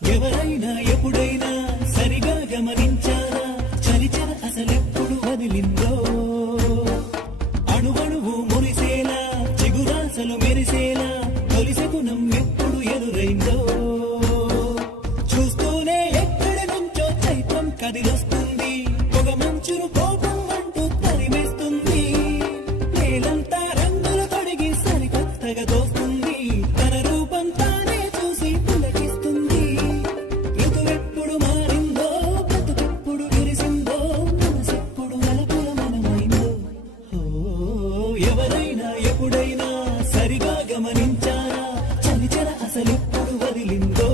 ఎవరైనా ఎప్పుడైనా సరిగా గమనించారా చలిచల అసలెప్పుడు వదిలిందో అణువణువు మురిసేలా చిగురాసలు మెరిసేలా తొలిసెగుణం ఎప్పుడు ఎదురైందో చూస్తూనే ఎక్కడి నుంచో చైత్రం కదిలొస్తుంది పొగ మంచును కోపం అంటూ తరిమేస్తుంది నేలంతా రంగులు తొడిగి సరికొత్తగా దోస్తుంది తన రూపం తానే చూసి పులకిస్తుంది ఋతువెప్పుడు మారిందో బ్రతుకెప్పుడు విరిసిందో మనసెప్పుడు నలుపుల మనమైందో ఎవరైనా ఎప్పుడైనా సరిగా గమనించారా చలిచల అసలెప్పుడు వదిలిందో